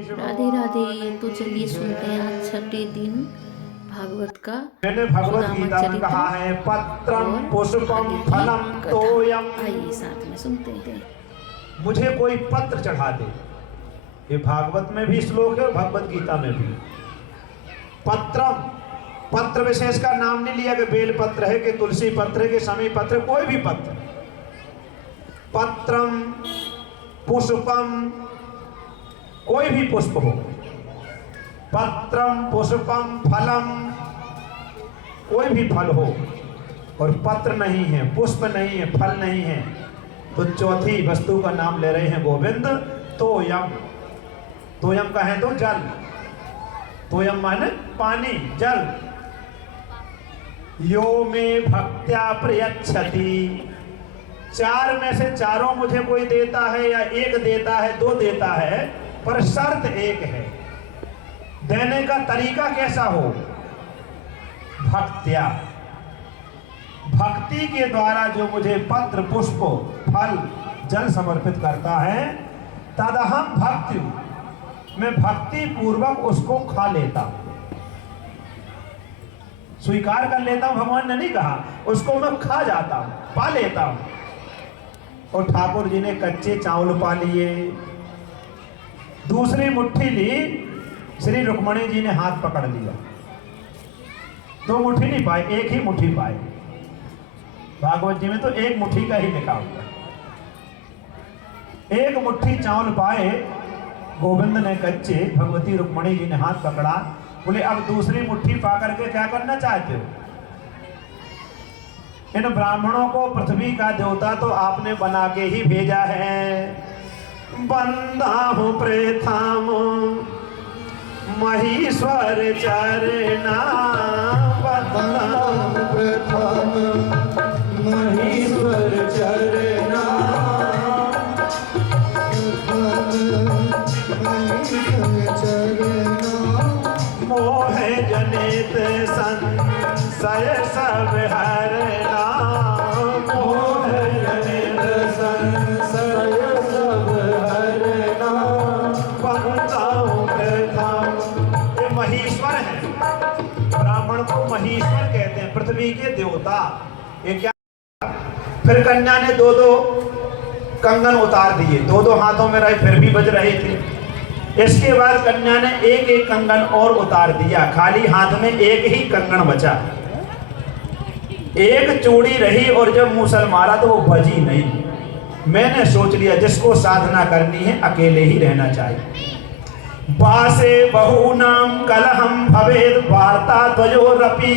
राधे राधे। तो चलिए सुनते हैं आज छठे दिन भागवत का मैंने भगवत गीता में कहा है पत्रम पुष्पम फलम तोयम। आइए साथ में सुनते हैं। मुझे कोई पत्र चढ़ा दे, ये भागवत में भी श्लोक है, भगवत गीता में भी। पत्रम, पत्र विशेष का नाम नहीं लिया कि बेल पत्र है कि तुलसी पत्र है कि समी पत्र, कोई भी पत्र। पत्रम पुष्पम, कोई भी पुष्प हो। पत्रम पुष्पम फलम, कोई भी फल हो। और पत्र नहीं है, पुष्प नहीं है, फल नहीं है, तो चौथी वस्तु का नाम ले रहे हैं गोविंद। तोयम, तोयम का है तो जल, तोयम माने पानी, जल। यो में भक्त्या प्रयच्छति, चार में से चारों मुझे कोई देता है या एक देता है, दो देता है, पर शर्त एक है। देने का तरीका कैसा हो? भक्त्या, भक्ति के द्वारा जो मुझे पत्र पुष्प फल जल समर्पित करता है, तदहम भक्ति, मैं भक्ति पूर्वक उसको खा लेता हूं, स्वीकार कर लेता हूं। भगवान ने नहीं कहा, उसको मैं खा जाता हूं, पा लेता हूं। और ठाकुर जी ने कच्चे चावल पा लिए, दूसरी मुट्ठी ली, श्री रुक्मणी जी ने हाथ पकड़ लिया, दो मुट्ठी नहीं पाए, एक ही मुट्ठी पाए। भागवत जी में तो एक मुट्ठी का ही लिखा हुआ, एक मुट्ठी चावल पाए गोविंद ने कच्चे, भगवती रुक्मणी जी ने हाथ पकड़ा, बोले अब दूसरी मुट्ठी पा करके क्या करना चाहते हो? इन ब्राह्मणों को पृथ्वी का देवता तो आपने बना के ही भेजा है। बंदा हूं प्रेथाम महीश्वर चरना, बंदा हूं प्रेथाम महीश्वर चरना, मोह जनित संशय सब हरना, मोह जनित संशय सब हरना, बंदा हूं प्रथम। ये महीश्वर है, ब्राह्मण को महीश्वर कहते हैं, पृथ्वी के देवता। ये क्या? फिर कन्या ने दो दो कंगन उतार दिए, दो दो हाथों में रहे, फिर भी बज रहे थे। इसके बाद कन्या ने एक एक कंगन और उतार दिया, खाली हाथ में एक ही कंगन बचा, एक चूड़ी रही, और जब मूसल मारा तो वो बजी नहीं। मैंने सोच लिया जिसको साधना करनी है अकेले ही रहना चाहिए। बासे बहुनाम कलहम भवेद वार्ता द्वयोरपि,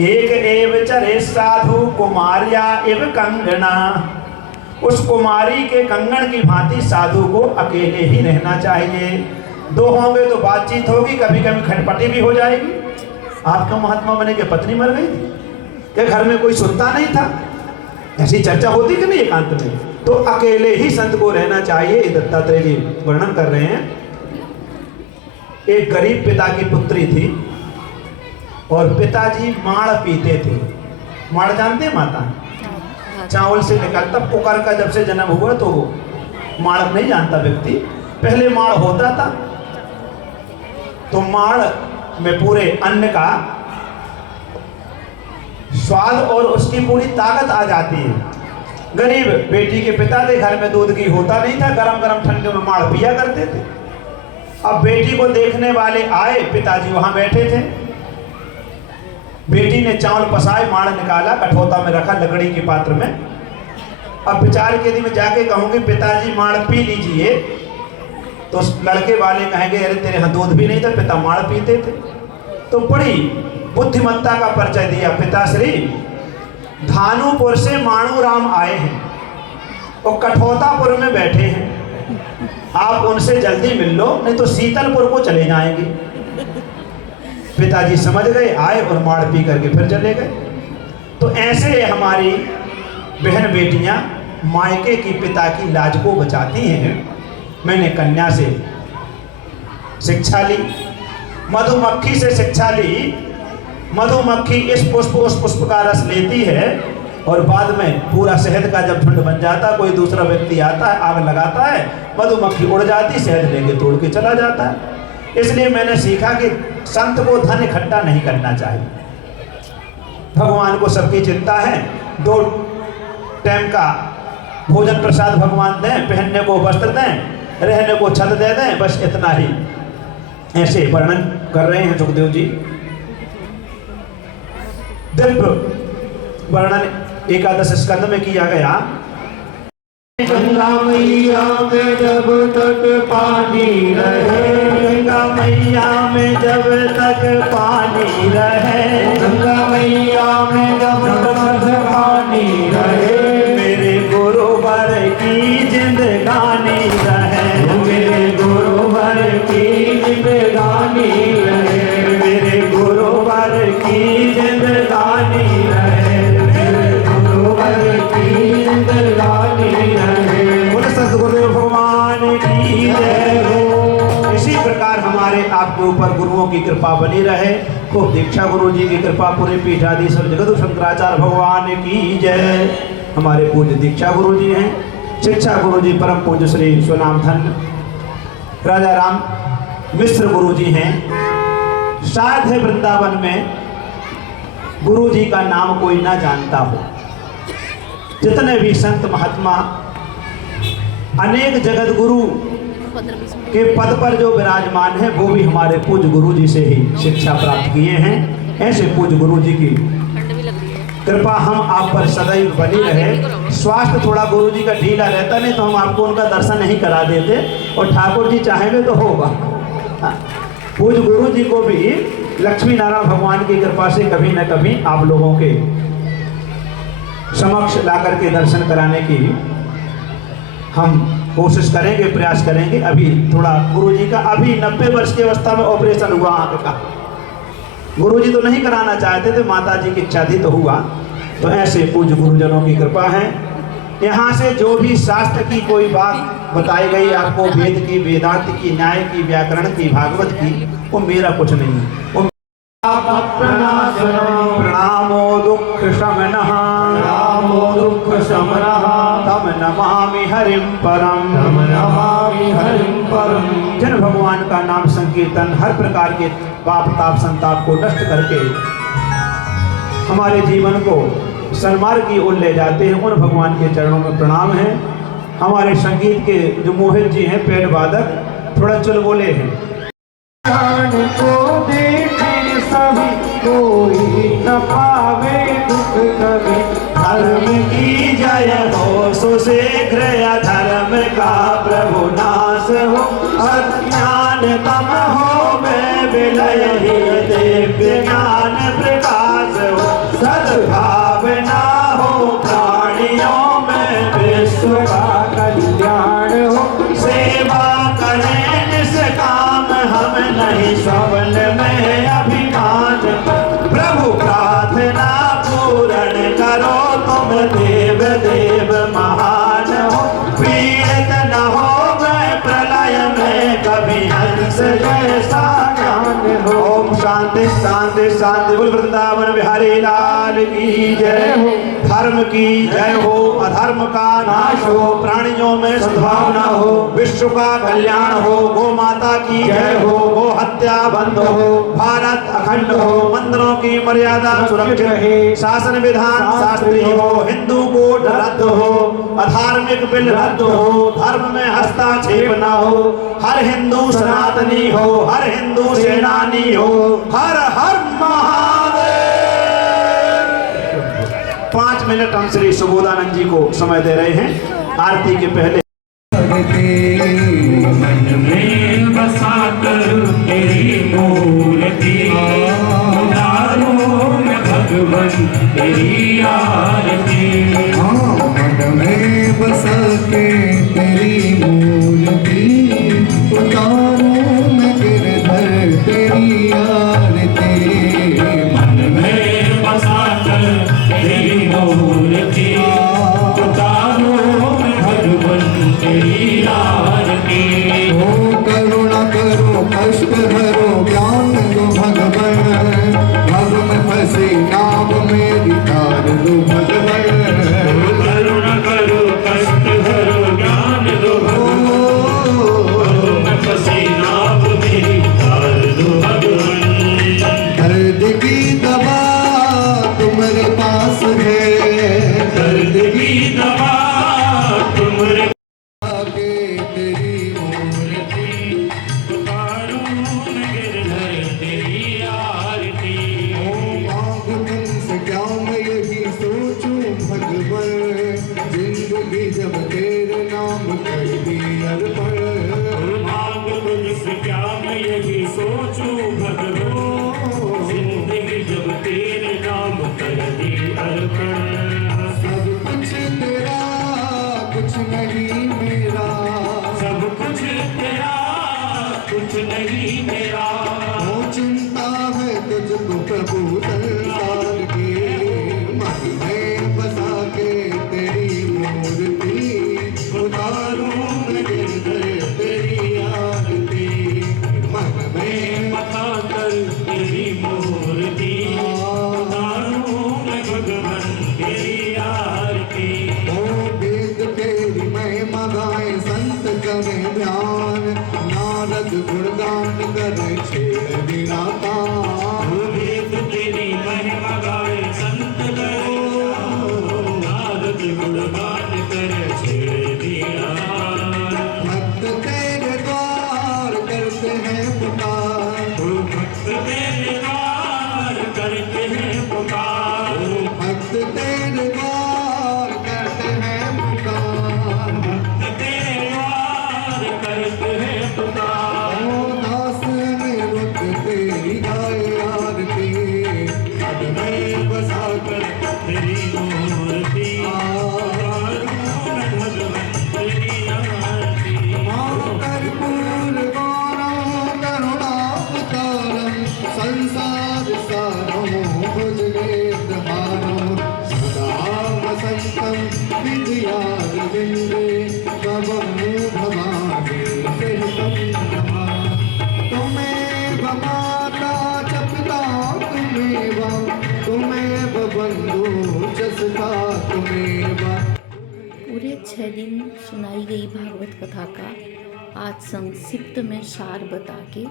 एक एव चरे साधु कुमार्या एव कंगना। उस कुमारी के कंगन की भांति साधु को अकेले ही रहना चाहिए। दो होंगे तो बातचीत होगी, कभी कभी खटपटी भी हो जाएगी। आपका महात्मा बने कि पत्नी मर गई थी, क्या घर में कोई सुनता नहीं था? ऐसी चर्चा होती कि नहीं एकांत में? तो अकेले ही संत को रहना चाहिए। दत्तात्रेय जी वर्णन कर रहे हैं, एक गरीब पिता की पुत्री थी और पिताजी माड़ पीते थे। माड़ जानते हैं माता? चावल से निकलता, कुकर का जब से जन्म हुआ तो माड़ नहीं जानता व्यक्ति, पहले माड़ होता था, तो माड़ में पूरे अन्न का स्वाद और उसकी पूरी ताकत आ जाती है। गरीब बेटी के पिता थे, घर में दूध घी होता नहीं था, गरम गरम ठंडे में माड़ पिया करते थे। अब बेटी को देखने वाले आए, पिताजी वहां बैठे थे, बेटी ने चावल पसाए, माड़ निकाला, कठौता में रखा लकड़ी के पात्र में। अब विचार के यदि मैं जाके कहूंगी पिताजी माड़ पी लीजिए, तो लड़के वाले कहेंगे अरे तेरे यहाँ दूध भी नहीं था, पिता माड़ पीते थे। तो बड़ी बुद्धिमत्ता का परिचय दिया। पिताश्री धानुपुर से माणू राम आए हैं और कठौतापुर में बैठे हैं, आप उनसे जल्दी मिल लो, नहीं तो शीतलपुर को चले जाएंगे। पिताजी समझ गए, आए और माड़ पी करके फिर चले गए। तो ऐसे हमारी बहन बेटियां मायके की पिता की लाज को बचाती हैं। मैंने कन्या से शिक्षा ली, मधुमक्खी से शिक्षा ली। मधुमक्खी इस पुष्प उस पुष्प का रस लेती है, और बाद में पूरा शहद का जब झुंड बन जाता, कोई दूसरा व्यक्ति आता है, आग लगाता है, मधुमक्खी उड़ जाती, शहद लेके तोड़ के चला जाता है। इसलिए मैंने सीखा कि संत को धन इकट्ठा नहीं करना चाहिए। भगवान को सबकी चिंता है, 2 टाइम का भोजन प्रसाद भगवान दें, पहनने को वस्त्र दें, रहने को छत दे दें, बस इतना ही। ऐसे वर्णन कर रहे हैं सुखदेव जी। दिव्य वर्णन 11 स्कंद में किया गया। गंगा मैया में जब तक पानी रहे, गंगा मैया में जब तक पानी रहे, गंगा मैया में जब तक पानी रहे, मेरे गुरुवर की जिंदगानी रहे, मेरे गुरुवर की जिंदगानी रहे, मेरे गुरुवर की जिंदगानी रहे, मेरे गुरुवर की जिंदगानी रहे। बोले सतगुरु भगवान की जय हो। इसी प्रकार हमारे आपके ऊपर गुरुओं की कृपा बनी रहे। खूब दीक्षा गुरु जी की कृपा, पूरे पीठाधीश्वर जगत शंकराचार्य भगवान की जय। हमारे पूज्य दीक्षा गुरु जी हैं, शिक्षा गुरु जी परम पूज्य श्री स्वनाम धन्य राजा राम मिश्र गुरु जी हैं। शायद है वृंदावन में गुरु जी का नाम कोई ना जानता हो। जितने भी संत महात्मा अनेक जगत गुरु के पद पर जो विराजमान है, वो भी हमारे पूज्य गुरु जी से ही शिक्षा प्राप्त किए हैं। ऐसे पूज्य गुरु जी की कृपा हम आप पर सदैव बनी रहे। स्वास्थ्य थोड़ा गुरु जी का ढीला रहता, नहीं तो हम आपको उनका दर्शन नहीं करा देते, और ठाकुर जी चाहेंगे तो होगा। पूज्य गुरु जी को भी लक्ष्मी नारायण भगवान की कृपा से कभी न कभी आप लोगों के समक्ष ला करके दर्शन कराने की हम कोशिश करेंगे, प्रयास करेंगे। अभी थोड़ा गुरुजी का अभी 90 वर्ष की अवस्था में ऑपरेशन हुआ आंख का। गुरुजी तो नहीं कराना चाहते थे, माता जी की इच्छा थी तो हुआ। तो ऐसे पूज्य गुरुजनों की कृपा है। यहाँ से जो भी शास्त्र की कोई बात बताई गई आपको, वेद की, वेदांत की, न्याय की, व्याकरण की, भागवत की, वो मेरा कुछ नहीं है। वो प्रणामो दुख शमनः, रामो दुख शमनः, तम नमामि हरिं परम, तम नमामि हरिं परम। जिन भगवान का नाम संकीर्तन हर प्रकार के पाप ताप संताप को नष्ट करके हमारे जीवन को सन्मार्ग की ओर ले जाते हैं, उन भगवान के चरणों में प्रणाम है। हमारे संगीत के जो मोहित जी हैं, पेड़ वादक, थोड़ा चुलबुले हैं। ज्ञान को देखे सभी, कोई न पावे दुख कभी। धर्म की जय हो, सुशीघ्र अधर्म का प्रभु नाश हो। अज्ञान तम हो में विलय ही, दिव्य ज्ञान प्रकाश हो। सद्भावना हो प्राणियों में, विश्व का कल्याण हो। सेवा करें निष्काम, हम नहीं स्वप्न में अभिमान। प्रभु प्रार्थना पूर्ण करो, तुम देव देव महान हो। पीड़ित न हो मैं प्रलय में, कभी हंस जैसा ज्ञान हो। ओम शांति शांति शांति। बोल वृंदावन बिहारी लाल की जय हो। धर्म की जय हो, अधर्म का नाश हो, प्राणियों में सद्भावना हो, विश्व का कल्याण हो। गो माता की जय हो, गो हत्या बंद हो, भारत अखंड हो, मंदिरों की मर्यादा सुरक्षित रहे, शासन विधान शास्त्रीय हो, हिंदू कोड रद्द हो, अधार्मिक बिल रद्द हो, धर्म में हस्तक्षेप न हो, हर हिंदू सनातनी हो, हर हिंदू सेनानी हो। हर हर महादेव। 5 मिनट हम श्री सुबोधानंद जी को समय दे रहे हैं आरती के पहले। मन में बसा कर तेरी मूर्ति, उतारो मैं भगवन तेरी आरती। मन में बसा के तेरी मूर्ति, उतारो मैं गिरधर तेरी आरती। मन में बसा कर तेरी मूर्ति, उतारो मैं भगवन तेरी आरती। हो करुणा करो, कष्ट हरो, ज्ञान दो भगवन। भव में फंसी नाव मेरी तार कुछ नहीं मेरा। वो चिंता है तुझको प्रभु संसार की, मन में बसा के तेरी मूर्ति, उतारूं मैं गिरधर तेरी आरती। मन में बता कर तेरी मूर्ति, उतारूं मैं भगवान तेरी आरती। ओ वेद तेरी महिमा गाए संत करे ध्यान, नारद गुणगान करे छेड़ बिना तान। वेद तेरी महिमा गाए संत करे, नारद गुणगान करे छेड़ दिया। भक्त तेरे द्वार करते हैं पुकार, भक्त तेरे द्वार करते हैं पुकार। भक्त तेरे द्वार करते हैं पुकार। भक्त तेरे द्वार करते हैं पुकार। ओ दास निरुद्ध तेरी गाए आरती, मन में बसा कर तेरी मूर्ति, आ भगवान तेरी आरती। कर्पूर गौरम करुणावतारम, संसार सारम भुजगेन्द्रहारम, सदा वसंतम विद्यारविंदे, भवं भवानी सहितं नमामि। तुमेव माता च पिता तुमेव, तुमेव बन्धु च सखा तुमेव। पूरे 6 दिन सुनाई गई भागवत कथा का आज संक्षिप्त में सार बता के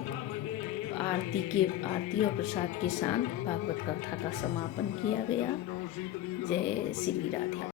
आरती और प्रसाद के साथ भागवत कथा का समापन किया गया। जय श्री राधे।